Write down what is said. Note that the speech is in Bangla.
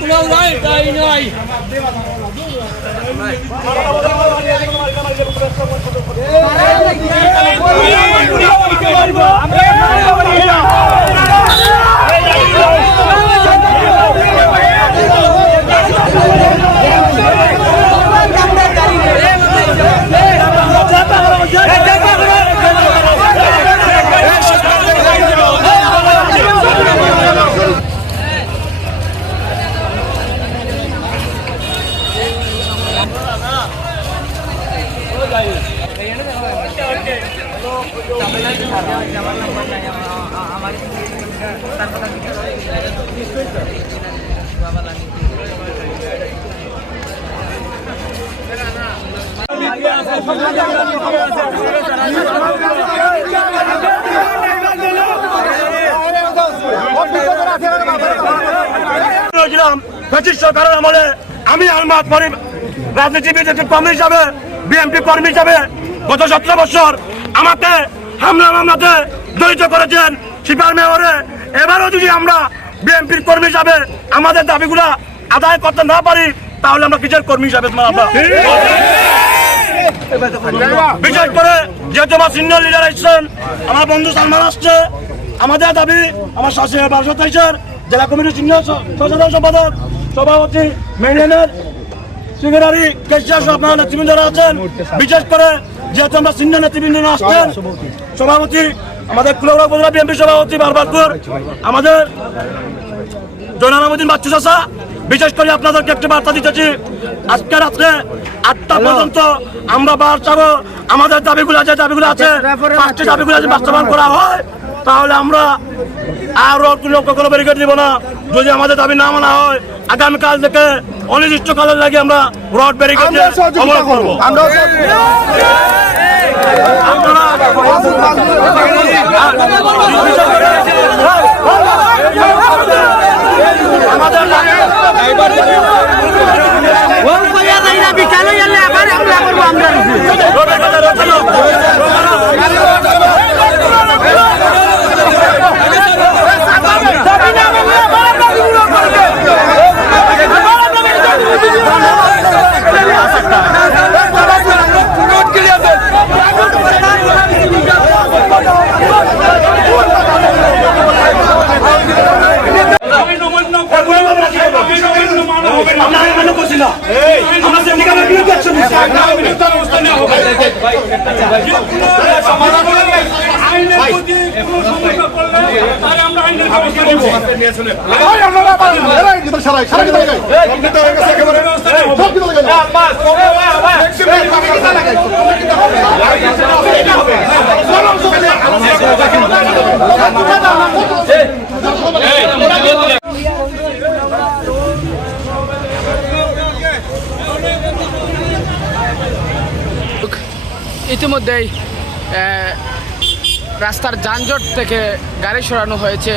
কোনো নাই তাই নাই সরকারের আমলে আমি রাজনীতিবিদ কর্মী হিসাবে বিএনপি কর্মী হিসাবে গত 17 বছর আমাকে হামলাতে জড়িত করেছেন সিপার মেয়রে। এবারও যদি আমরা বিএনপির কর্মী হিসাবে আমাদের দাবিগুলা আদায় করতে না পারি তাহলে আমরা কিসের কর্মী হিসাবে বিশেষ করে যেহেতু আমার সিনিয়র লিডার আসছেন, আমার বন্ধু সালমান আসছে, আমাদের দাবি আমার শাসকের জেলা কমিটির সিনিয়র সাধারণ সম্পাদক সভাপতি মেইনের সেক্রেটারি কেশিয়া সহ আপনারা নেতৃবৃন্দরা আছেন। বিশেষ করে যেহেতু আমরা সিনিয়র নেতৃবৃন্দরা আসছেন, সভাপতি আমাদের কুলাউড়া উপজেলা বিএনপি সভাপতি বারবারপুর আমাদের জয়নালামুদ্দিন বাচ্চু চাচা, বিশেষ করে আপনাদেরকে একটা বার্তা দিতেছি, আজকে রাত্রে 8টা পর্যন্ত আমরা বার চাবো আমাদের দাবিগুলো যে দাবিগুলো আছে 5টি দাবিগুলো যদি বাস্তবায়ন করা হয় তাহলে আমরা আর কোনো ব্যারিকেড দিব না। যদি আমাদের দাবি না মানা হয় আগামীকাল থেকে অনির্দিষ্টকালের লাগে আমরা রড ব্যারিকেড অবলম্বন করবো। ইতিমধ্যেই রাস্তার যানজট থেকে গাড়ি সরানো হয়েছে।